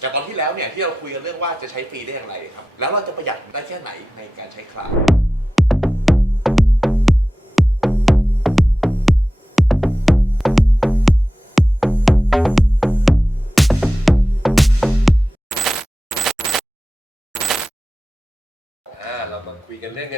แต่ตอนที่แล้วเนี่ยที่เราคุยกันเรื่องว่าจะใช้ฟรีได้อย่างไรครับ แล้วเราจะประหยัดได้แค่ไหนในการใช้คลาวด์อ่าเรามาคุยกันเรื่องเงิน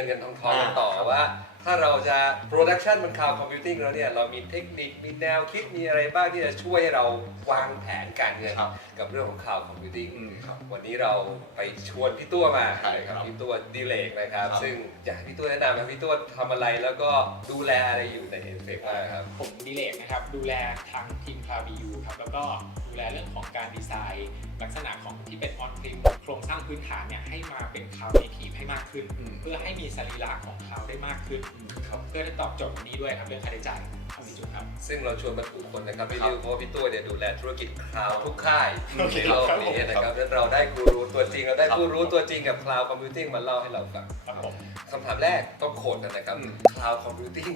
จะโปรดักชันบนคลาวด์คอมพิวติ้งแล้วเนี่ยเรามีเทคนิคมีแนวคิดมีอะไรบ้างที่จะช่วยให้เราวางแผนการเงินครับ กับเรื่องของคลาวด์คอมพิวติ้งอืมครับ วันนี้เราไปชวนพี่ตัวมาใช่ครับพี่ตัวดีเลกนะครับ ครับ ซึ่งอยากให้พี่ตัวแนะนำนะพี่ตัวทำอะไรแล้วก็ดูแลอะไรอยู่ในเอฟเฟกต์บ้างครับ ผมดีเลกนะครับ ดูแลทางทีม Cloud BU ครับ แล้วก็ ดูแลเรื่องของการดีไซน์ ลักษณะของที่เป็นออนพริมโครงสร้างพื้นฐานเนี่ยให้มาเป็น Cloud Native ให้มากขึ้นอืมเพื่อให้มีสรีระของ Cloud ได้มากขึ้นครับเพื่อจะตอบโจทย์นี้ด้วยครับเรื่องค่าใช้จ่ายทั้งสี่จุดครับ ซึ่งเราชวนมาถูกคนนะครับพี่ครับดิวเพราะว่าพี่ตัวเนี่ยดูแลธุรกิจคลาวด์ทุกค่ายโอเคในโลกนี้นะครับแล้วเราได้กูรูตัวจริงเราได้ครับผู้รู้ตัวจริงกับคลาวด์คอมพิวติ้งมาเล่าให้เราฟังครับผมคำถามแรกต้องโคดกันนะครับอืม cloud computing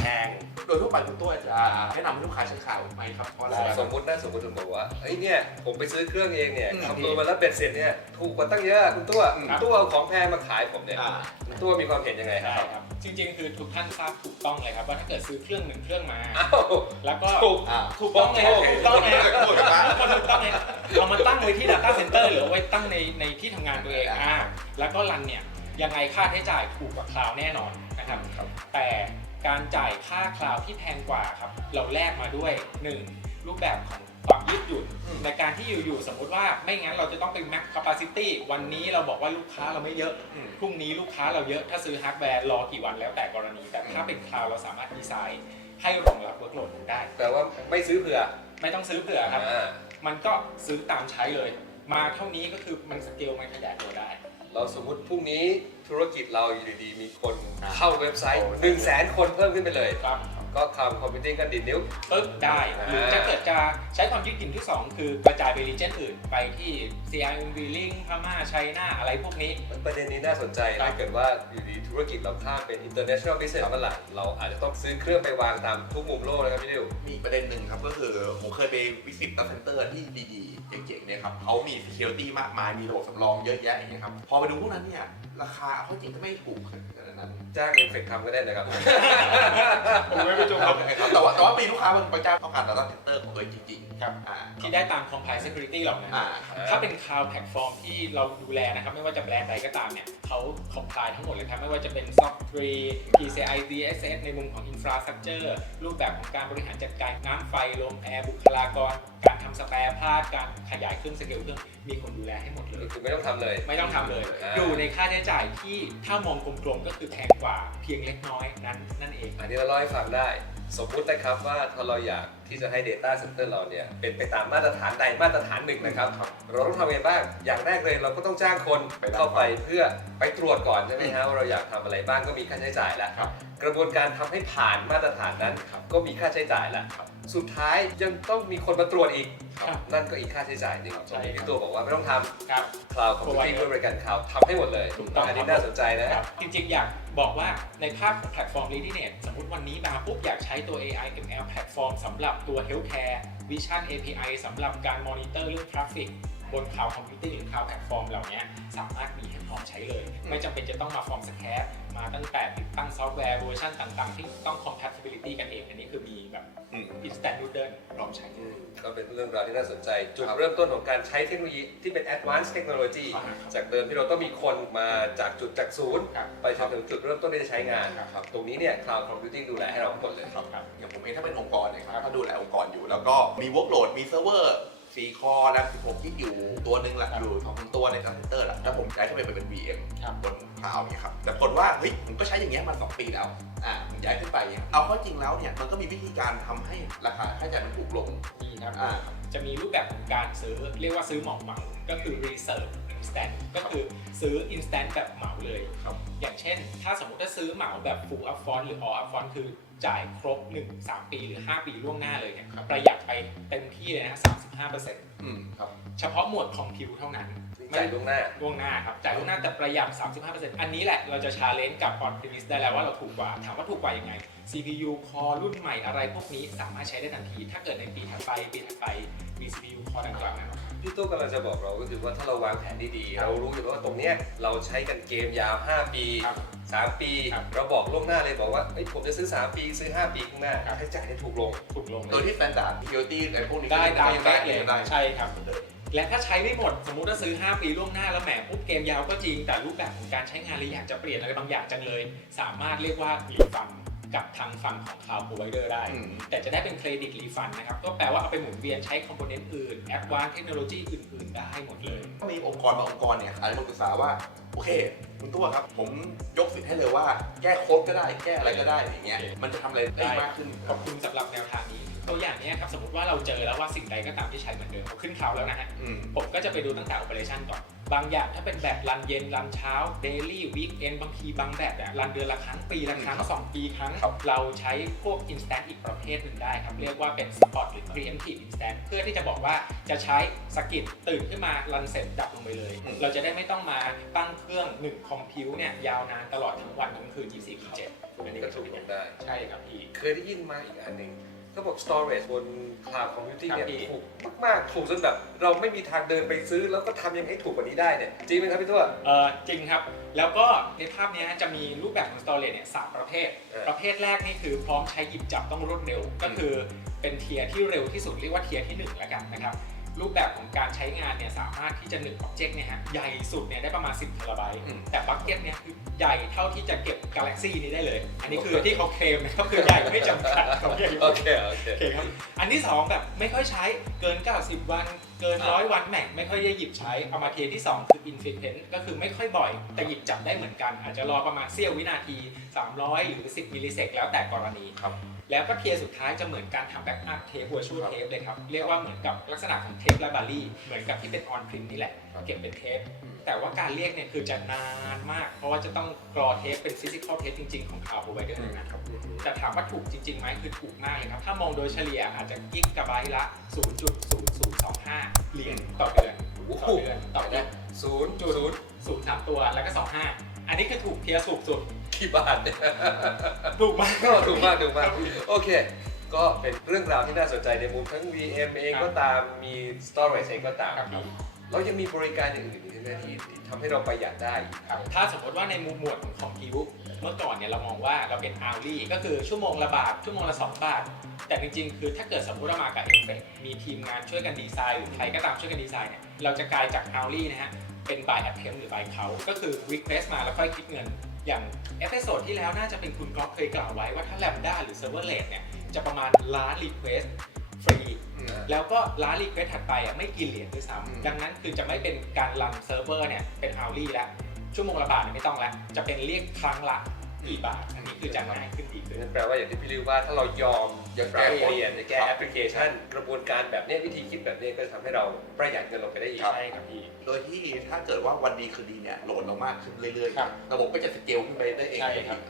แพง โดยทั่วไปคุณตัวจะแนะนำให้ลูกค้าใช้คลาวด์ไหมครับเพราะอะไรได้สมมตินะสมมติผมบอกว่าเฮ้ยเนี่ยผมไปซื้อเครื่องเองเนี่ยอืมคำนวณมาแล้วเป็ดเสร็จเนี่ยถูกกว่าตั้งเยอะคุณตัวอืม คุณตัวเอาของแพงมาขายผมเนี่ยอ่า คุณตัวมีความเห็นยังไงคได้รับครับจริงๆ คือทุกท่านทราบถูกต้องเลยครับว่าถ้าเกิดซื้อเครื่องหนึ่งเครื่องมา อ้าวแล้วก็ถูก อ่า ถูกต้องเลยครับถูกต้องเลยครับถูกต้องก็ถูกต้องเลยเอามาตั้งไว้ที่ Data Center หรือไว้ตั้งในในที่ทำงานตัวเองอ่าแล้วก็รันเนี่ยยังไงค่าใช้จ่ายถูกกว่าคลาวแน่นอนนะครับครับแต่ การจ่ายค่าคลาวที่แพงกว่าครับ เราแลกมาด้วย 1. รูปแบบของความยืดหยุ่นอืมในการที่อยู่ๆสมมุติว่าไม่งั้นเราจะต้องไป max capacity วันนี้เราบอกว่าลูกค้าเราไม่เยอะอืมพรุ่งนี้ลูกค้าเราเยอะถ้าซื้อฮาร์ดแวร์รอกี่วันแล้วแต่กรณี แต่ถ้าเป็นคลาวเราสามารถดีไซน์ให้รองรับเวิร์กโหลดได้แปลว่าไม่ซื้อเผื่อ ไม่ต้องซื้อเผื่อครับอ่ามันก็ซื้อตามใช้เลย มาเท่านี้ก็คือมันสเกลมันขยายตัวได้ เราสมมติพรุ่งนี้ ธุรกิจเราอยู่ดีๆมีคนอ่าเข้าเว็บไซต์โอ้1 0 0 0 0แสนคนเพิ่มขึ้นไปเลย ครับก็คลาวด์คอมพิวติ้งก็ดิดนิ้ว ปึ๊บได้อ่าหรือจะเกิดจะใช้ความยืดหยุ่นที่ 2 คือกระจายไปรีเจนอื่น ไปที่ CRM b i l l i n g พม่าไชน่าอะไรพวกนี้ ประเด็นนี้น่าสนใจครัถ้าบ เกิดว่าอยู่ดีธุรกิจเราข้ามเป็น international business เมื่อไหร่เราอาจจะต้องซื้อเครื่องไปวางตามทุกมุมโลกนะครับพี่ดิว มีประเด็นหนึ่งครับก็คือผมเคยไปวิสิตดัตเซ็นเตอร์ที่ดีๆเจ๋งๆเนี่ยครับเขามี security มากมายมีระบบสำรองเยอะแยะอย่างเงี้ยครับพอไปดูพวกนั้นเนี่ย ราคาเอาเข้าจริงก็ไม่ถูกขนาดนั้นจ้างเอฟเฟกทำก็ได้นะครับ ผมไม่ไปจงครับแต่ว่าแต่ว่ามีลูกค้าบางประเจ้าต้องการดัตเซ็นเตอร์ของตัวเองจริงๆครับอ่าที่ได้ตาม Compliance Security เหล่านั้น อ่า ถ้าเป็น Cloud Platform ที่เราดูแลนะครับ ไม่ว่าจะแบรนด์ใดก็ตามเนี่ยเขา comply ทั้งหมดเลยครับ ไม่ว่าจะเป็น SOC 3 PCI DSS ในมุมของ Infrastructure รูปแบบของการบริหารจัดการน้ำไฟลมแอร์บุคลากร การทำสแปร์พาร์ทการขยายเครื่องสเกลเครื่องมีคนดูแลให้หมดเลย คือไม่ต้องทำเลย ไม่ต้องทำเลย อ่า อยู่ในค่าใช้จ่ายที่ถ้ามองกลมๆก็คือแพงกว่าเพียงเล็กน้อยนั้นนั่นเอง อันนี้เราเล่าให้ฟังได้ สมมุตินะครับว่าถ้าเราอยากที่จะให้ Data Center เราเนี่ย เป็นไปตามมาตรฐานใดมาตรฐานหนึ่งนะครับ เราต้องทำยังไงบ้าง อย่างแรกเลยเราก็ต้องจ้างคนไปรับเข้าไปเพื่อไปตรวจก่อนใช่ไหมฮะว่าเราอยากทำอะไรบ้างก็มีค่าใช้จ่ายแล้วครับกระบวนการทำให้ผ่านมาตรฐานนั้น ครับก็มีค่าใช้จ่ายแล้วครับ สุดท้ายยังต้องมีคนมาตรวจอีก ครับนั่นก็อีกค่าใช้จ่ายหนึ่งใช่ตรงนี้ครับที่ตัวบอกว่าไม่ต้องทำครับ Cloud Computing ด้วยบริการ Cloud ทำให้หมดเลยถูกต้อง อันนี้ครับน่าสนใจนะ ครับจริงๆ อยากบอกว่าในภาพของแพลตฟอร์ม Readiness สมมติวันนี้มาปุ๊บอยากใช้ตัว AI ML แพลตฟอร์มสำหรับตัว Healthcare Vision API สำหรับการมอนิเตอร์เรื่อง Traffic บน Cloud Computing หรือ Cloud Platform เหล่านี้สามารถมีให้พร้อมใช้เลย ไม่จำเป็นจะต้องมาฟอร์มสแคปมาตั้งแต่ติดตั้งซอฟต์แวร์เวอร์ชันต่างๆ ที่ต้อง compatibility กันเอง อืม instant noodle พร้อมใช้เลยก็เป็นเรื่องราวที่น่าสนใจ จุดครับเริ่มต้นของการใช้เทคโนโลยีที่เป็น advanced technology ครับจากเดิมที่เราต้องมีคนมาจากจุดจากศูนย์ ครับ ไปจนถึงจุดเริ่มต้นที่จะใช้งานครับ ตรงนี้เนี่ย cloud computing ดูแลให้เราทั้งหมดเลย ครับ อย่างผมเองถ้าเป็นองค์กรเนะครับถ้าดูแลองค์กรอยู่แล้วก็มี workload มีเซิร์ฟเวอร์ สี่คอแรม16ที่อยู่ตัวหนึ่งละครับอยู่สองตัวใน data center ละถ้าผมย้ายเข้าไปเป็น VM ครับบนคลาวด์เนี่ยครับแต่ผลว่าเฮ้ยผมก็ใช้อย่างเงี้ยมาสองปีแล้วอ่าผมย้ายขึ้นไปเนี่ยเอาเข้าจริงแล้วเนี่ยมันก็มีวิธีการทำให้ราคาค่าใช้จ่ายมันถูกลงมีครับอ่าจะมีรูปแบบของการซื้อเรียกว่าซื้อเหมาเหมาก็คือ reserve instant ก็คือซื้อ instant แบบเหมาเลยครับอย่างเช่น ถ้าสมมติถ้าซื้อเหมาแบบ full upfront หรือ all upfront คือ จ่ายครบ 1 3 ปีหรือ 5 ปีล่วงหน้าเลยเนี่ยครับประหยัดไปเต็มที่เลยนะ35%อืมครับเฉพาะหมวดคอมพิวเท่านั้นจ่ายล่วงหน้าล่วงหน้าครับจ่ายล่วงหน้าแต่ประหยัด 35%อันนี้แหละเราจะชาเลนจ์กับ on premise ได้แล้วว่าเราถูกกว่า ถามว่าถูกกว่ายังไง CPU core รุ่นใหม่อะไรพวกนี้สามารถใช้ได้ทันที ถ้าเกิดในปีถัดไปปีถัดไปมี CPU core ดังกล่าวนั้น พี่ตู้กำลังจะบอกเราก็คือว่าถ้าเราวางแผนดีๆ เรารู้อยู่แล้วว่าตรงเนี้ยเราใช้กันเกมยาว 5 ปี ครับ3 ปี ครับ เราบอกล่วงหน้าเลยบอกว่าเอ้ยผมจะซื้อ 3 ปีซื้อ 5 ปีข้างหน้าครับค่าใช้จ่ายได้ถูกลง ถูกลงโดยที่ standard security ไอ้พวกนี้ได้ตามยังแบ็ได้คเลยยังได้ใช่ครับ และถ้าใช้ไม่หมดสมมุติว่าซื้อ 5 ปีล่วงหน้าแล้วแหมปุ๊บเกมยาวก็จริง แต่รูปแบบของการใช้งานเลยอยากจะเปลี่ยนอะไรบางอย่างจังเลย สามารถเรียกว่ารีฟัน กับทางฝั่งของ Cloud Provider ได้ อืม แต่จะได้เป็นเครดิตรีฟันนะครับ ก็แปลว่าเอาไปหมุนเวียนใช้คอมโพเนนต์อื่นแอดวานเทคโนโลยีอื่น ๆ ได้หมดเลย ก็มีองค์กรบางองค์กรเนี่ยอาจจะมาปรึกษาว่า โอเค คุณตัวครับ ผมยกสิทธิ์ให้เลยว่า แก้โค้ดก็ได้แก้อะไรก็ได้อย่างเงี้ยโอเคมันจะทำอะไรได้มากขึ้นขอบคุณสำหรับแนวทางนี้ ตัวอย่างเนี้ยครับสมมติว่าเราเจอแล้วว่าสิ่งใดก็ตามที่ใช้เหมือนเดิมขึ้นข่าวแล้วนะฮะ อืม ผมก็จะไปดูตั้งแต่ operation ก่อน บางอย่างถ้าเป็นแบบรันเย็นรันเช้า daily weekend บางทีบางแบบเนี่ยรันเดือนละครั้งปีละครั้งครับ2ปีครั้งครับเราใช้พวก instant อีกประเภทหนึ่งได้ครับ เรียกว่าเป็น support หรือ preemptive instant เพื่อที่จะบอกว่าจะใช้สกิดตื่นขึ้นมารันเสร็จดับลงไปเลยอืมเราจะได้ไม่ต้องมาตั้งเครื่อง1คอมพิวเนี่ยยาวนานตลอดทั้งวันทั้งคืน 24 7อันนี้ก็ถูกลงได้ใช่ครับพี่เคยได้ยินมาอีกอันหนึ่ง เขาบอก storage บน cloud computing เนี่ยครับพี่ ถูกมากๆ ถูกจนแบบ เราไม่มีทางเดินไปซื้อ แล้วก็ทำยังไงให้ถูกกว่านี้ได้เนี่ยจริงไหมครับพี่ตัว เออจริงครับ แล้วก็ในภาพเนี้ยจะมีรูปแบบของ storage เนี่ยสามประเภท เออประเภทแรกนี่คือพร้อมใช้หยิบจับต้องรวดเร็ว ก็คือเป็นเทียร์ที่เร็วที่สุดเรียกว่าเทียร์ที่1แล้วกันนะครับ รูปแบบของการใช้งานเนี่ยสามารถที่จะ1 object เนี่ยฮะใหญ่สุดเนี่ยได้ประมาณ 10เทราไบต์อืมแต่บัคเก็ตเนี่ยคือใหญ่เท่าที่จะเก็บกาแล็กซี่นี้ได้เลย อันนี้คือที่เขาเคลมนะครับคือใหญ่ไม่จำกัดเขาใหญ่โอเคโอเคโอเคครับอันที่ 2 แบบไม่ค่อยใช้เกิน 90 วันเกินอ่าร้อยวันแหม่งไม่ค่อยได้หยิบใช้ เอามาเทียร์ที่ 2 คือ infrequent ก็คือไม่ค่อยบ่อย แต่หยิบจับได้เหมือนกัน อาจจะรอประมาณเสี้ยววินาที 300 หรือ 10 มิลลิเซกแล้วแต่กรณีครับ แล้วก็เทียร์สุดท้ายจะเหมือนการทำแบ็กอัพเทป virtual เทปเลยครับ เรียกว่าเหมือนกับลักษณะของเทปไลบรารีเหมือนกับที่เป็น on print นี่แหละเก็บเป็นเทป แต่ว่าการเรียกเนี่ยคือจะนานมาก เพราะว่าจะต้องกรอเทปเป็น physical เทปจริง ๆ ของ cloud provider นะครับแต่ถามว่าถูกจริงๆไหมคือถูกมากเลยครับ ถ้ามองโดยเฉลี่ยอาจจะกิกะไบต์ละ 0.0025 เหรียญต่อเดือนโอ้โหต่อเดือนต่อเดือนศูนย์ศูนย์ศูนย์สามตัวแล้วก็ 25 อันนี้คือถูกเทียร์สูงสุด ที่บ้านเนี่ยถูกมาก ก็ถูกมากถูกมากโอเค ก็เป็นเรื่องราวที่น่าสนใจในมุมทั้ง VM เองครับก็ตามมี storage เองก็ตามครับพี่เรายังมีบริการอย่างอื่นอีกใช่ไหมที่ที่ทำให้เราประหยัดได้ ครับถ้าสมมติว่าในมุมหมวดของคอมพิวเมื่อก่อนเนี่ยเรามองว่าเราเป็น hourly ก็คือชั่วโมงละบาท ชั่วโมงละ 2 บาท แต่จริงๆ คือถ้าเกิดสมมติเรามากับเอฟเฟกมีทีมงานช่วยกันดีไซน์หรือใครก็ตามช่วยกันดีไซน์เนี่ยเราจะกลายจาก hourly นะฮะ เป็น by attempt หรือ by เขาก็คือ request มาแล้วค่อยคิดเงิน อย่างเอพิโซดที่แล้วน่าจะเป็นคุณก๊อฟเคยกล่าวไว้ว่าถ้า lambda หรือ serverless เนี่ยจะประมาณล้าน request ฟรีอืมแล้วก็ร้านรีเควสถัดไปอะไม่กินเหรียญด้วยอืมซ้ำดังนั้นคือจะไม่เป็นการรันเซิร์ฟเวอร์เนี่ยเป็น hourly แล้ว ชั่วโมงละบาทเนี่ยไม่ต้องแล้ว จะเป็นเรียกครั้งละ กี่บาท อันนี้คือจะง่ายขึ้นดีขึ้นนั่นแปลว่าอย่างที่พี่ลิวว่าถ้าเรายอมอย่าปแก้รับกฎเปลี่ยนจะแก้แอปพลิเคชัน กระบวนการแบบเนี้ยวิธีคิดแบบเนี้ยก็จะทำให้เราประหยัดเงินลงไปได้อีกใช่ครับพี่โดยที่ถ้าเกิดว่าวันดีคืนดีเนี่ยโหลดลงมากขึ้นเรื่อยครับๆระบบก็จะสเกลขึ้นไปได้เองใช่ครับ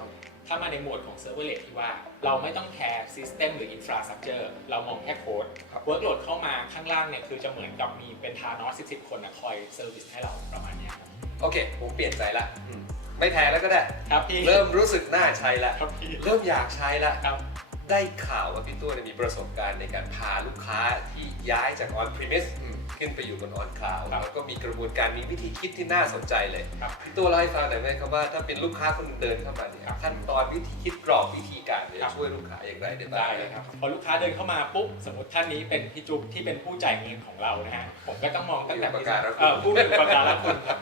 ถ้ามาในโหมดของเซิร์ฟเวอร์เลที่ว่า เราไม่ต้องแคร์ซิสเต็มหรืออินฟราสตรักเจอร์เรามองแค่โค้ดครับเวิร์กโหลดเข้ามาข้างล่างเนี่ยคือจะเหมือนกับมีเป็นทานอสสิบคนนะคอยเซอร์วิสให้เราประมาณเนี้ยครับโอเค ผมเปลี่ยนใจละอืม ไม่แพ้แล้วก็ได้ ครับพี่ เริ่มรู้สึกน่าใช้ละครับพี่ เริ่มอยากใช้ละครับ ได้ข่าวว่าพี่ตัวเนี่ยมีประสบการณ์ในการพาลูกค้าที่ย้ายจาก on premise อืมขึ้นไปอยู่บน on cloud ครับแล้วก็มีกระบวนการมีวิธีคิดที่น่าสนใจเลย ครับพี่ตัวเล่าให้ฟังหน่อยไหมครับว่าถ้าเป็นลูกค้าคนเดินเข้ามาเนี่ยครับขั้นตอนวิธีคิดกรอบวิธีการเนี่ยครับ ช่วยลูกค้าอย่างไรได้บ้าง ได้เลยครับ พอลูกค้าเดินเข้ามาปุ๊บ สมมติท่านนี้เป็นพี่จุ๊บที่เป็นผู้จ่ายเงินของเรานะฮะ ผมก็ต้องมองตั้งแต่ผู้มีอุปการะคุณ เอ่อผู้มีอุปการะคุณครับ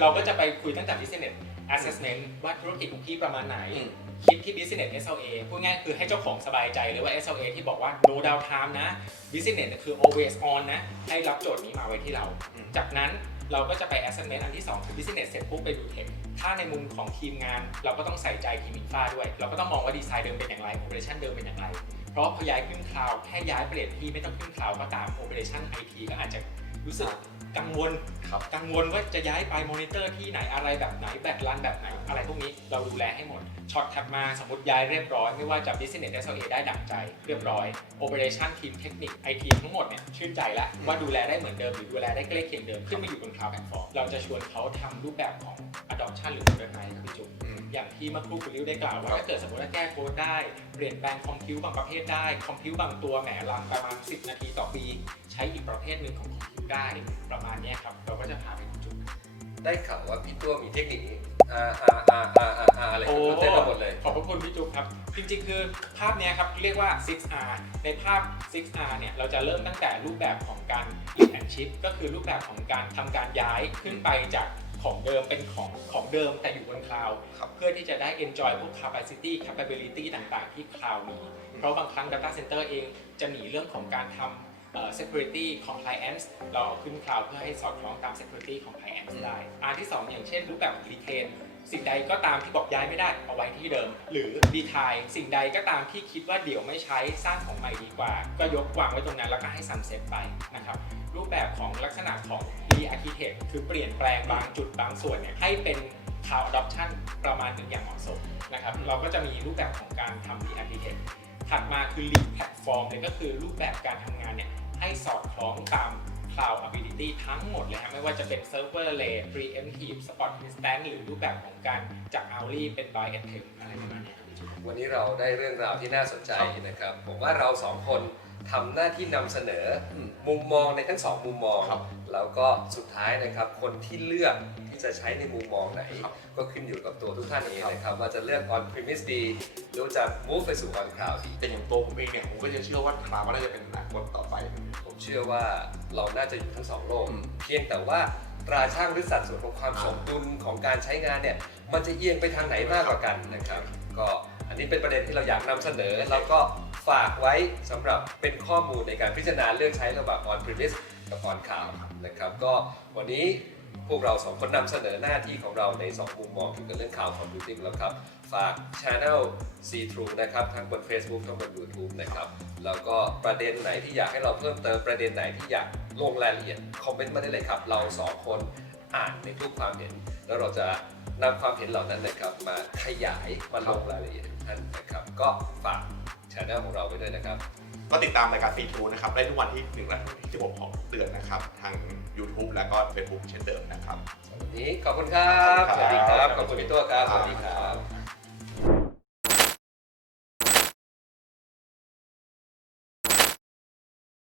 เราก็จะไปคุยตั้งแต่ business assessment ว่าธุรกิจของพี่ประมาณไหนอืมคิดที่ business SLA พูดง่ายคือให้เจ้าของสบายใจเลยว่า SLA ที่บอกว่า no downtime นะ business เนี่ยคือ always on นะ ให้รับโจทย์นี้มาไว้ที่เราอืมจากนั้นเราก็จะไป assessment อันที่ 2 คือ business เสร็จปุ๊บไปดู tech ถ้าในมุมของทีมงาน เราก็ต้องใส่ใจทีมอินฟาด้วย เราก็ต้องมองว่าดีไซน์เดิมเป็นอย่างไร operation เดิมเป็นอย่างไร เพราะพอย้ายขึ้นคลาวด์แค่ย้ายเปลี่ยนที่ไม่ต้องขึ้นคลาวด์ก็ตาม operation IT ก็อาจจะ รู้สึกกังวลครับกังวลว่าจะย้ายไปมอนิเตอร์ที่ไหนอะไรแบบไหนแบตรันแบบไหนอะไรพวกนี้เราดูแลให้หมดช็อตถัดมาสมมติย้ายเรียบร้อย ไม่ว่าจะ business SLA ได้ดั่งใจเรียบร้อย operation ทีมเทคนิค IT ทั้งหมดเนี่ยชื่นใจแล้วว่าดูแลได้เหมือนเดิมหรือดูแลได้ใกล้เคียงเดิมขึ้นมาอยู่บน cloud platform เราจะชวนเขาทำรูปแบบของ adoption หรือ modernize ครับพี่จุ๊บ อืมอย่างที่เมื่อครู่คุณลิวได้กล่าวว่าครับถ้าเกิดสมมติว่าแก้โค้ดได้เปลี่ยนแปลงคอมพิวบางประเภทได้คอมพิวบางตัวแหมรันประมาณ 10 นาทีต่อปี ใช้อีกประเภทหนึ่งของคอมพิวได้ประมาณเนี้ยครับเราก็จะพาไปดูจุดนั้นได้ข่าวว่าพี่ตัวมีเทคนิคนี้อ่าอ่าอ่าอ่าอ่าอ่าอะไรกันเต็มไปหมดเลย ขอบพระคุณพี่จุ๊บครับ จริงๆ คือภาพเนี้ยครับเรียกว่า 6R ในภาพ 6R เนี่ยเราจะเริ่มตั้งแต่รูปแบบของการ lift and shift ก็คือรูปแบบของการทำการย้ายขึ้นไปจาก ของเดิมเป็นของของเดิมแต่อยู่บนคลาวด์ครับ เพื่อที่จะได้ enjoy พวก capacity capability ต่างๆ ที่คลาวด์มี เพราะบางครั้ง data center เองจะหนีเรื่องของการทำเอ่อ security compliance เราเอาขึ้นคลาวด์เพื่อให้สอดคล้องตาม security compliance ได้ อันที่ 2 อย่างเช่น รูปแบบ retain สิ่งใดก็ตามที่บอกย้ายไม่ได้เอาไว้ที่เดิม หรือ retire สิ่งใดก็ตามที่คิดว่าเดี๋ยวไม่ใช้สร้างของใหม่ดีกว่า ก็ยกวางไว้ตรงนั้นแล้วก็ให้ sunset ไปนะครับรูปแบบของลักษณะของ re-architect คือเปลี่ยนแปลงบางจุดบางส่วนเนี่ยให้เป็น cloud adoption ประมาณหนึ่งอย่างเหมาะสมนะครับ เราก็จะมีรูปแบบของการทำ re-architect ถัดมาคือ lead platform เนี่ยก็คือรูปแบบการทำงานเนี่ยให้สอดคล้องตาม cloud ability ทั้งหมดเลยครับไม่ว่าจะเป็น server layer preemptive spot instance หรือรูปแบบของการจาก hourly เป็น by attempt อะไรประมาณเนี้ยครับพี่จุ๊บวันนี้เราได้เรื่องราวที่น่าสนใจนะครับ ผมว่าเราสองคนทำหน้าที่นำเสนออืมมุมมองในทั้งสองมุมมองครับ แล้วก็สุดท้ายนะครับคนที่เลือกที่จะใช้ในมุมมองไหนครับก็ขึ้นอยู่กับตัวทุกท่านเองครับนะครับว่าจะเลือก on premise ดีหรือจะ move ไปสู่ on cloud ดีแต่อย่างตัวผมเองเนี่ยผมก็จะเชื่อว่าคลาวด์ก็น่าจะเป็นอนาคตต่อไป ผมเชื่อว่าเราน่าจะอยู่ทั้งสองโลกอืมเพียงแต่ว่าตราช่างหรือสัดส่วนของความอ่าสมดุลของการใช้งานเนี่ยมันจะเอียงไปทางไหนมากกว่ากันนะครับ ก็อันนี้เป็นประเด็นที่เราอยากนำเสนอแล้วก็ ฝากไว้สำหรับเป็นข้อมูลในการพิจารณาเลือกใช้ระหว่าง on premise กับ on cloud นะครับ ก็วันนี้พวกเราสองคนนำเสนอหน้าที่ของเราใน 2 มุมมองเกี่ยวกับเรื่อง cloud computing แล้วครับ ฝาก channel See True นะครับ ทั้งบน Facebook ทั้งบน YouTube นะครับ แล้วก็ประเด็นไหนที่อยากให้เราเพิ่มเติมประเด็นไหนที่อยากลงรายละเอียดคอมเมนต์มาได้เลยครับ เราสองคนอ่านในทุกความเห็น แล้วเราจะนำความเห็นเหล่านั้นนะครับมาขยายมาลงรายละเอียดท่านนะครับ ก็ฝาก ช anel ของเราไปด้วยนะครับ ก็ติดตามรายการฟีทูนะครับ ได้ทุกวันที่1และที่ผมของเตือนนะครับ ทาง YouTube และก็ Facebook เช่นเดิมนะครับ วันนี้ขอบคุณครับขอบสคุณครับวัสดีครับ ขอบคุณพี่ตัวครับ สวัสดีครับ